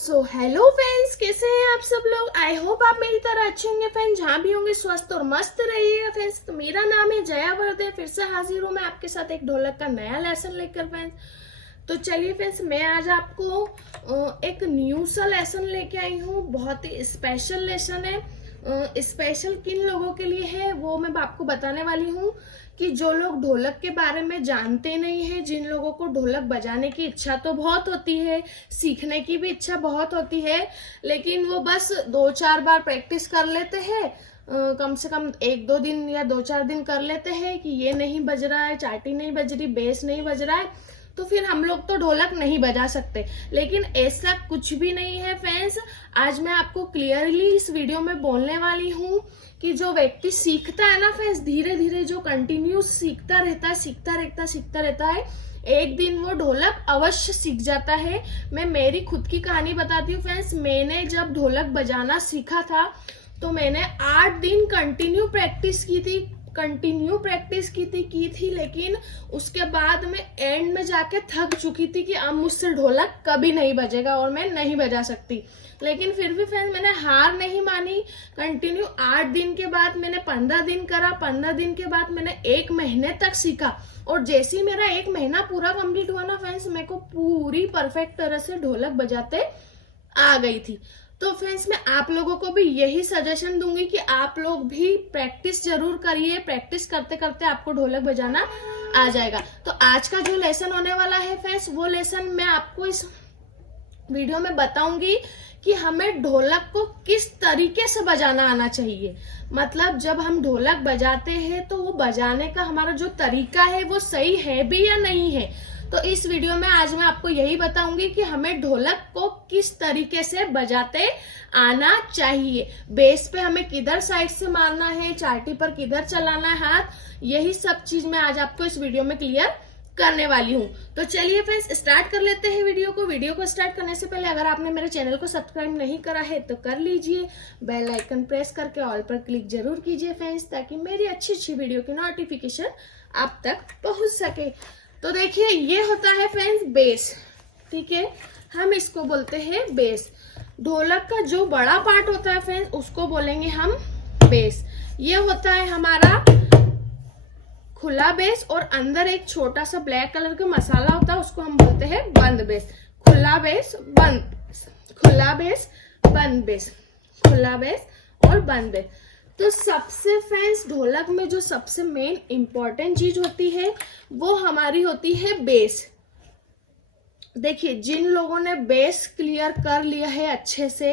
Hello friends, कैसे हैं आप सब लोग। आई होप आप मेरी तरह अच्छे होंगे फ्रेंड्स, जहाँ भी होंगे स्वस्थ और मस्त रहिएगा फ्रेंड्स। तो मेरा नाम है जया वर्दे, फिर से हाजिर हूँ मैं आपके साथ एक ढोलक का नया लेसन लेकर फ्रेंड्स। तो चलिए फ्रेंड्स, मैं आज आपको एक न्यू सा लेसन लेके आई हूँ। बहुत ही स्पेशल लेसन है। स्पेशल किन लोगों के लिए है वो मैं आपको बताने वाली हूँ कि जो लोग ढोलक के बारे में जानते नहीं है, जिन लोगों को ढोलक बजाने की इच्छा तो बहुत होती है, सीखने की भी इच्छा बहुत होती है, लेकिन वो बस 2-4 बार प्रैक्टिस कर लेते हैं, कम से कम 1-2 दिन या 2-4 दिन कर लेते हैं कि ये नहीं बज रहा है, चाटी नहीं बज रही, बेस नहीं बज रहा है, तो फिर हम लोग तो ढोलक नहीं बजा सकते। लेकिन ऐसा कुछ भी नहीं है फ्रेंड्स। आज मैं आपको क्लियरली इस वीडियो में बोलने वाली हूँ कि जो व्यक्ति सीखता है ना फ्रेंड्स, धीरे धीरे जो कंटिन्यूस सीखता रहता है, एक दिन वो ढोलक अवश्य सीख जाता है। मैं मेरी खुद की कहानी बताती हूँ फ्रेंड्स। मैंने जब ढोलक बजाना सीखा था तो मैंने 8 दिन कंटिन्यू प्रैक्टिस की थी, लेकिन उसके बाद मैं एंड में जाके थक चुकी थी कि अब मुझसे ढोलक कभी नहीं बजेगा और मैं नहीं बजा सकती। लेकिन फिर भी फ्रेंड्स मैंने हार नहीं मानी। कंटिन्यू 8 दिन के बाद मैंने 15 दिन करा, 15 दिन के बाद मैंने 1 महीने तक सीखा, और जैसे ही मेरा 1 महीना पूरा कंप्लीट हुआ ना फ्रेंड्स, मेरे को पूरी परफेक्ट तरह से ढोलक बजाते आ गई थी। तो फ्रेंड्स मैं आप लोगों को भी यही सजेशन दूंगी कि आप लोग भी प्रैक्टिस जरूर करिए। प्रैक्टिस करते करते आपको ढोलक बजाना आ जाएगा। तो आज का जो लेसन होने वाला है फ्रेंड्स, वो लेसन मैं आपको इस वीडियो में बताऊंगी कि हमें ढोलक को किस तरीके से बजाना आना चाहिए। मतलब जब हम ढोलक बजाते हैं तो वो बजाने का हमारा जो तरीका है वो सही है भी या नहीं है। तो इस वीडियो में आज मैं आपको यही बताऊंगी कि हमें ढोलक को किस तरीके से बजाते आना चाहिए। बेस पे हमें किधर साइड से मारना है, चाटी पर किधर चलाना है हाथ, यही सब चीज मैं आज आपको इस वीडियो में क्लियर करने वाली हूँ। तो चलिए फ्रेंड्स स्टार्ट कर लेते हैं वीडियो को स्टार्ट करने से पहले अगर आपने मेरे चैनल को सब्सक्राइब नहीं करा है तो कर लीजिए। बेल आइकन प्रेस करके ऑल पर क्लिक जरूर कीजिए फ्रेंड्स, ताकि मेरी अच्छी वीडियो की नोटिफिकेशन आप तक पहुंच सके। तो देखिए ये होता है फ्रेंड्स बेस, ठीक है, हम इसको बोलते हैं बेस। ढोलक का जो बड़ा पार्ट होता है फ्रेंड्स उसको बोलेंगे हम बेस। ये होता है हमारा खुला बेस, और अंदर एक छोटा सा ब्लैक कलर का मसाला होता है, उसको हम बोलते हैं बंद बेस। खुला बेस, बंद बेस, खुला बेस, बंद बेस, खुला बेस और बंद बेस। तो सबसे फ्रेंड्स ढोलक में जो सबसे मेन इंपॉर्टेंट चीज होती है वो हमारी होती है बेस। देखिए जिन लोगों ने बेस क्लियर कर लिया है अच्छे से,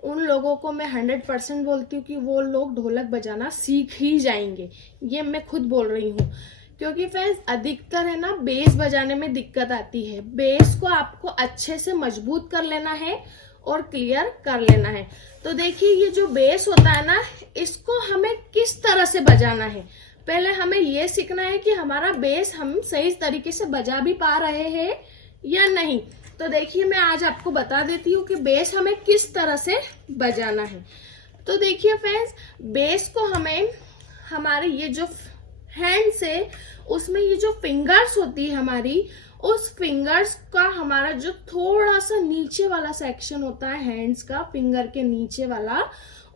उन लोगों को मैं 100% बोलती हूँ कि वो लोग ढोलक बजाना सीख ही जाएंगे। ये मैं खुद बोल रही हूँ, क्योंकि फ्रेंड्स अधिकतर है ना बेस बजाने में दिक्कत आती है। बेस को आपको अच्छे से मजबूत कर लेना है और क्लियर कर लेना है। तो देखिए ये जो बेस होता है ना, इसको हमें किस तरह से बजाना है। पहले हमें ये सीखना है कि हमारा बेस हम सही तरीके से बजा भी पा रहे हैं या नहीं। तो देखिए मैं आज आपको बता देती हूँ कि बेस हमें किस तरह से बजाना है। तो देखिए फ्रेंड्स, बेस को हमें हमारे ये जो हैंड से, उसमें ये जो फिंगर्स होती है हमारी, उस फिंगर्स का हमारा जो थोड़ा सा नीचे वाला सेक्शन होता है हैंड्स का, फिंगर के नीचे वाला,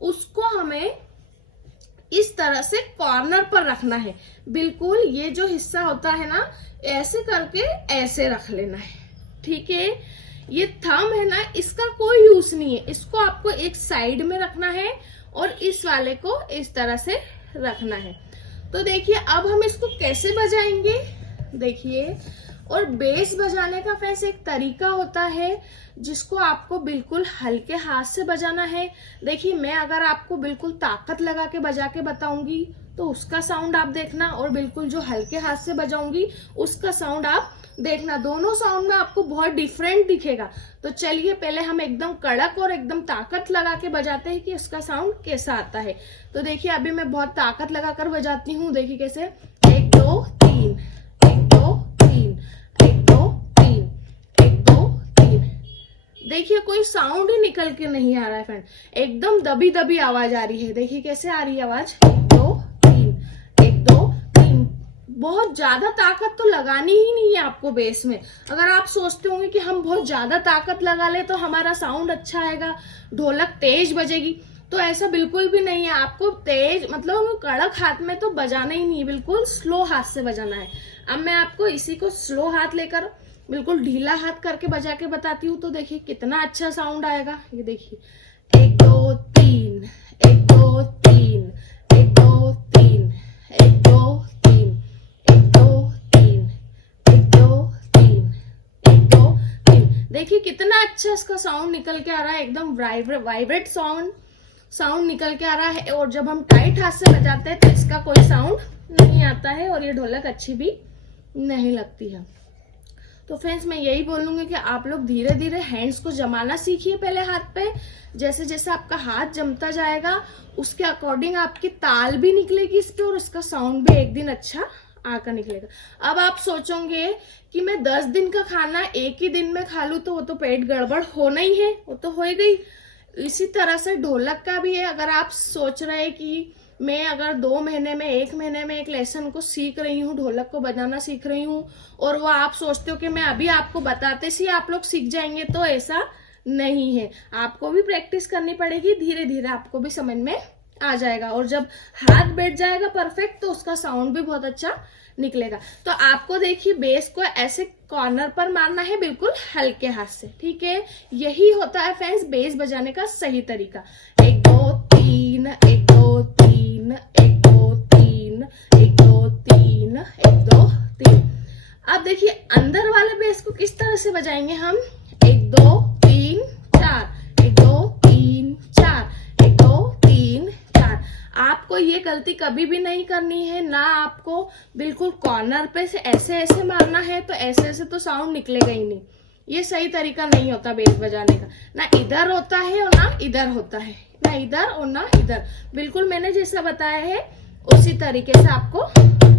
उसको हमें इस तरह से कॉर्नर पर रखना है। बिल्कुल ये जो हिस्सा होता है ना, ऐसे करके ऐसे रख लेना है, ठीक है। ये थंब है ना, इसका कोई यूज नहीं है, इसको आपको एक साइड में रखना है और इस वाले को इस तरह से रखना है। तो देखिए अब हम इसको कैसे बजाएंगे, देखिए। और बेस बजाने का वैसे एक तरीका होता है जिसको आपको बिल्कुल हल्के हाथ से बजाना है। देखिए मैं अगर आपको बिल्कुल ताकत लगा के बजा के बताऊंगी तो उसका साउंड आप देखना, और बिल्कुल जो हल्के हाथ से बजाऊंगी उसका साउंड आप देखना। दोनों साउंड में आपको बहुत डिफरेंट दिखेगा। तो चलिए पहले हम एकदम कड़क और एकदम ताकत लगा के बजाते हैं कि उसका साउंड कैसा आता है। तो देखिए अभी मैं बहुत ताकत लगा कर बजाती हूँ। देखिए कैसे, 1 2 3, 1 2 3, 1 2 3, 1 2 3। देखिए कोई साउंड ही निकल के नहीं आ रहा है फ्रेंड, एकदम दबी दबी आवाज आ रही है। देखिए कैसे आ रही है आवाज, 1 2 3, 1 2 3, बहुत ज्यादा ताकत तो लगानी ही नहीं है आपको बेस में। अगर आप सोचते होंगे कि हम बहुत ज्यादा ताकत लगा ले तो हमारा साउंड अच्छा आएगा, ढोलक तेज बजेगी, तो ऐसा बिल्कुल भी नहीं है। आपको तेज मतलब कड़क हाथ में तो बजाना ही नहीं है, बिल्कुल स्लो हाथ से बजाना है। अब मैं आपको इसी को स्लो हाथ लेकर बिल्कुल ढीला हाथ करके बजा के बताती हूँ, तो देखिए कितना अच्छा साउंड आएगा। ये देखिए 1 2 3, 1 2 3, 1 2 3, 1 2 3, 1 2 3, 1 2 3, 1 2 3। देखिए कितना अच्छा इसका साउंड निकल के आ रहा है, एकदम वाइब्रेट साउंड निकल के आ रहा है। और जब हम टाइट हाथ से बजाते हैं तो इसका कोई साउंड नहीं आता है और ये ढोलक अच्छी भी नहीं लगती है। तो फ्रेंड्स मैं यही बोलूंगी कि आप लोग धीरे धीरे हैंड्स को जमाना सीखिए पहले हाथ पे। जैसे जैसे आपका हाथ जमता जाएगा उसके अकॉर्डिंग आपकी ताल भी निकलेगी इस पे और इसका साउंड भी एक दिन अच्छा आकर निकलेगा। अब आप सोचोगे कि मैं 10 दिन का खाना एक ही दिन में खा लूं तो वो तो पेट गड़बड़ होना ही है, वो तो हो ही गई। इसी तरह से ढोलक का भी है। अगर आप सोच रहे हैं कि मैं अगर 2 महीने में 1 महीने में एक लेसन को सीख रही हूँ, ढोलक को बजाना सीख रही हूँ, और वो आप सोचते हो कि मैं अभी आपको बताते सी आप लोग सीख जाएंगे, तो ऐसा नहीं है। आपको भी प्रैक्टिस करनी पड़ेगी, धीरे धीरे आपको भी समझ में आ जाएगा। और जब हाथ बैठ जाएगा परफेक्ट तो उसका साउंड भी बहुत अच्छा निकलेगा। तो आपको देखिए बेस को ऐसे कॉर्नर पर मारना है बिल्कुल हल्के हाथ से, ठीक है। यही होता है फ्रेंड्स बेस बजाने का सही तरीका। 1 2 3, 1 2 3, 1 2 3, 1 2 3, 1 2 3। अब देखिए अंदर वाले बेस को किस तरह से बजाएंगे हम। 1 2 3 4, 1 2 3 4, 1 2 3 4। आपको ये गलती कभी भी नहीं करनी है, ना आपको बिल्कुल कॉर्नर पे से ऐसे ऐसे मारना है, तो ऐसे ऐसे तो साउंड निकलेगा ही नहीं। ये सही तरीका नहीं होता बेस बजाने का, ना इधर होता है और ना इधर होता है, ना इधर और ना इधर। बिल्कुल मैंने जैसा बताया है उसी तरीके से आपको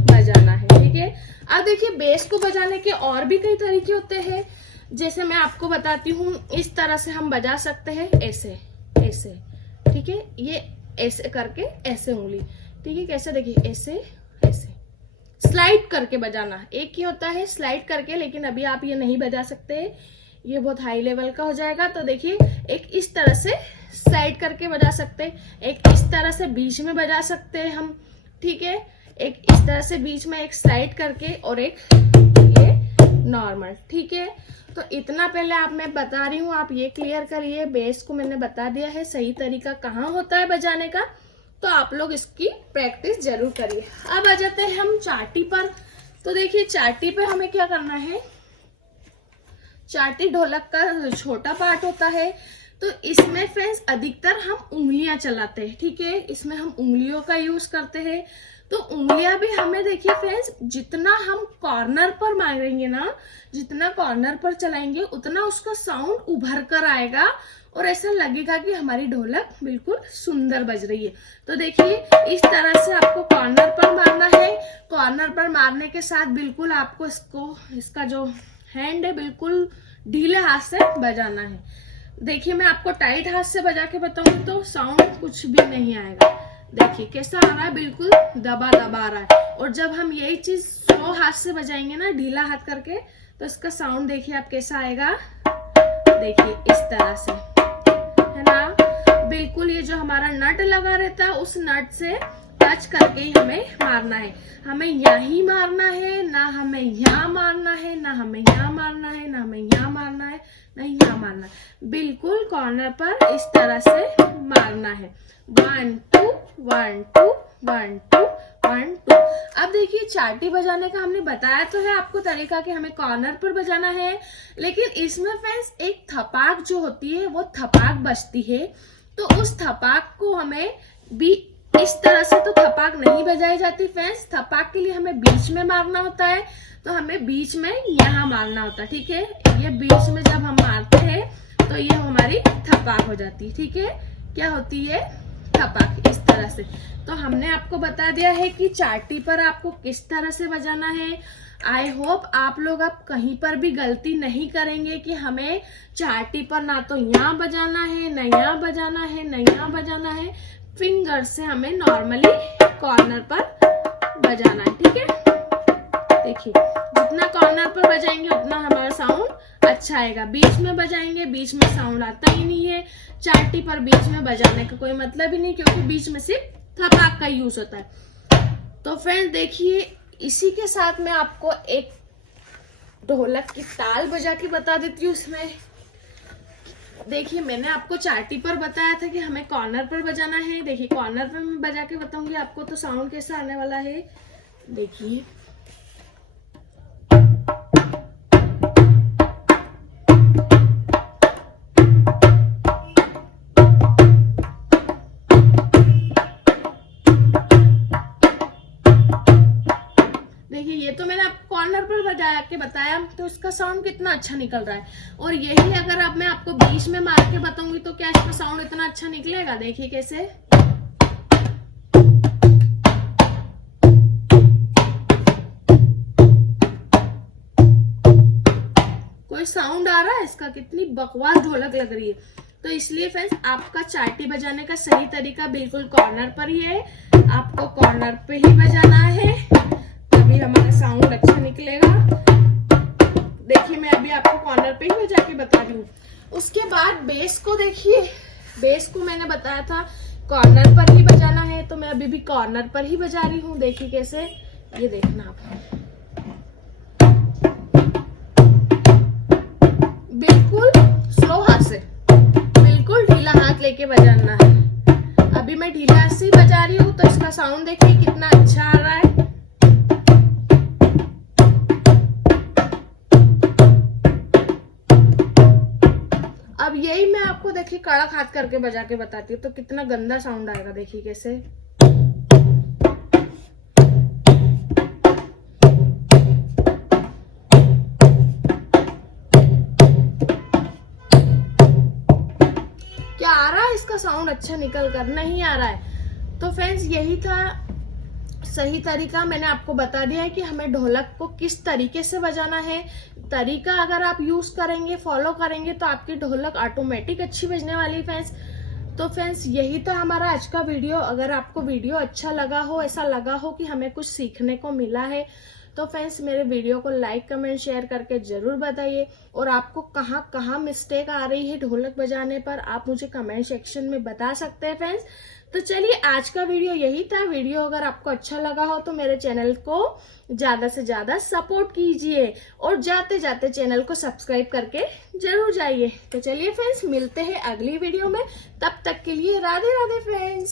बजाना है, ठीक है। अब देखिए बेस को बजाने के और भी कई तरीके होते हैं। जैसे मैं आपको बताती हूँ, इस तरह से हम बजा सकते हैं, ऐसे ऐसे, ठीक है। ये ऐसे करके ऐसे उंगली, ठीक है। कैसे देखिए ऐसे ऐसे स्लाइड करके बजाना एक ही होता है, स्लाइड करके, लेकिन अभी आप ये नहीं बजा सकते, ये बहुत हाई लेवल का हो जाएगा। तो देखिए एक इस तरह से स्लाइड करके बजा सकते हैं, एक इस तरह से बीच में बजा सकते हैं हम, ठीक है। एक इस तरह से बीच में एक स्लाइड करके और एक ये नॉर्मल, ठीक है। तो इतना पहले आप मैं बता रही हूँ, आप ये क्लियर करिए। बेस को मैंने बता दिया है सही तरीका कहाँ होता है बजाने का, तो आप लोग इसकी प्रैक्टिस जरूर करिए। अब आ जाते हैं हम चाटी पर। तो देखिए चाटी पे हमें क्या करना है। चाटी ढोलक का छोटा पार्ट होता है, तो इसमें फ्रेंड्स अधिकतर हम उंगलियां चलाते हैं, ठीक है। इसमें हम उंगलियों का यूज करते हैं। तो उंगलियां भी हमें देखिए फ्रेंड्स, जितना हम कॉर्नर पर मारेंगे ना, जितना कॉर्नर पर चलाएंगे उतना उसका साउंड उभर कर आएगा और ऐसा लगेगा कि हमारी ढोलक बिल्कुल सुंदर बज रही है। तो देखिए इस तरह से आपको कॉर्नर पर मारना है। कॉर्नर पर मारने के साथ बिल्कुल आपको इसका जो हैंड है बिल्कुल ढीले हाथ से बजाना है। देखिए मैं आपको टाइट हाथ से बजा के बताऊं तो साउंड कुछ भी नहीं आएगा। देखिए कैसा आ रहा है, बिल्कुल दबा दबा आ रहा है। और जब हम यही चीज स्लो हाथ से बजाएंगे ना, ढीला हाथ करके, तो इसका साउंड देखिए आप कैसा आएगा। देखिए इस तरह से, है ना। बिल्कुल ये जो हमारा नट लगा रहता है उस नट से टच करके ही हमें मारना है। हमें यहीं मारना है, ना हमें यहाँ मारना है, ना हमें यहाँ मारना है, ना हमें यहाँ मारना है, ना यहाँ मारना है। बिल्कुल कॉर्नर पर इस तरह से मारना है। 1 2 1 2 1 2 1 2। अब देखिए चाटी बजाने का हमने बताया तो है आपको तरीका कि हमें कॉर्नर पर बजाना है, लेकिन इसमें फ्रेंड्स एक थपाक जो होती है वो थपाक बजती है। तो उस थपाक को हमें भी इस तरह से तो थपाक नहीं बजाई जाती फ्रेंड्स। थपाक के लिए हमें बीच में मारना होता है, तो हमें बीच में यहाँ मारना होता है, ठीक है। ये बीच में जब हम मारते हैं तो ये हमारी थपाक हो जाती है, ठीक है। क्या होती है, थपाक, इस तरह से। तो हमने आपको बता दिया है कि चाटी पर आपको किस तरह से बजाना है। आई होप आप लोग अब कहीं पर भी गलती नहीं करेंगे कि हमें चाटी पर ना तो यहाँ बजाना है, ना यहाँ बजाना है, ना यहाँ बजाना है। फिंगर से हमें नॉर्मली कॉर्नर पर बजाना है, ठीक है। देखिए जितना कॉर्नर पर बजाएंगे उतना हमारा साउंड अच्छा आएगा। बीच में बजाएंगे, बीच में साउंड आता ही नहीं है। चाटी पर बीच में बजाने का कोई मतलब ही नहीं, क्योंकि बीच में सिर्फ थपाक का यूज होता है। तो फ्रेंड्स देखिए, इसी के साथ मैं आपको एक ढोलक की ताल बजा के बता देती हूँ। इसमें देखिए मैंने आपको चाटी पर बताया था कि हमें कॉर्नर पर बजाना है। देखिए कॉर्नर पर मैं बजा के बताऊंगी आपको तो साउंड कैसा आने वाला है। देखिए ये तो मैंने आपको कॉर्नर पर बजा के बताया, तो इसका साउंड कितना अच्छा निकल रहा है। और यही अगर अब मैं आपको बीच में मार के बताऊंगी तो क्या इसका साउंड इतना अच्छा निकलेगा। देखिए कैसे, कोई साउंड आ रहा है इसका, कितनी बकवास ढोलक लग रही है। तो इसलिए फ्रेंड्स आपका चाटी बजाने का सही तरीका बिल्कुल कॉर्नर पर ही है। आपको कॉर्नर पे ही बजाना है, तभी हमारा साउंड अच्छा निकलेगा। देखिए मैं अभी आपको कॉर्नर पे ही बजा के बता रही हूँ। उसके बाद बेस को देखिए, बेस को मैंने बताया था कॉर्नर पर ही बजाना है, तो मैं अभी भी कॉर्नर पर ही बजा रही हूँ। देखिए कैसे, ये देखना आप, बिल्कुल स्लो हाथ से, बिल्कुल ढीला हाथ लेके बजाना है। अभी मैं ढीला हाथ से ही बजा रही हूँ, तो इसका साउंड देखिए कितना अच्छा आ रहा है। अब यही मैं आपको देखिए कड़क हाथ करके बजा के बताती हूँ तो कितना गंदा साउंड आएगा। देखिए कैसे, क्या आ रहा है इसका साउंड अच्छा निकल कर? नहीं आ रहा है। तो फ्रेंड्स यही था सही तरीका, मैंने आपको बता दिया है कि हमें ढोलक को किस तरीके से बजाना है। तरीका अगर आप यूज करेंगे, फॉलो करेंगे तो आपकी ढोलक ऑटोमेटिक अच्छी बजने वाली है फ्रेंड्स। तो फ्रेंड्स यही था हमारा आज का वीडियो। अगर आपको वीडियो अच्छा लगा हो, ऐसा लगा हो कि हमें कुछ सीखने को मिला है, तो फ्रेंड्स मेरे वीडियो को लाइक कमेंट शेयर करके जरूर बताइए। और आपको कहाँ कहाँ मिस्टेक आ रही है ढोलक बजाने पर, आप मुझे कमेंट सेक्शन में बता सकते हैं फ्रेंड्स। तो चलिए आज का वीडियो यही था। वीडियो अगर आपको अच्छा लगा हो तो मेरे चैनल को ज्यादा से ज्यादा सपोर्ट कीजिए और जाते जाते चैनल को सब्सक्राइब करके जरूर जाइए। तो चलिए फ्रेंड्स मिलते हैं अगली वीडियो में, तब तक के लिए राधे राधे फ्रेंड्स।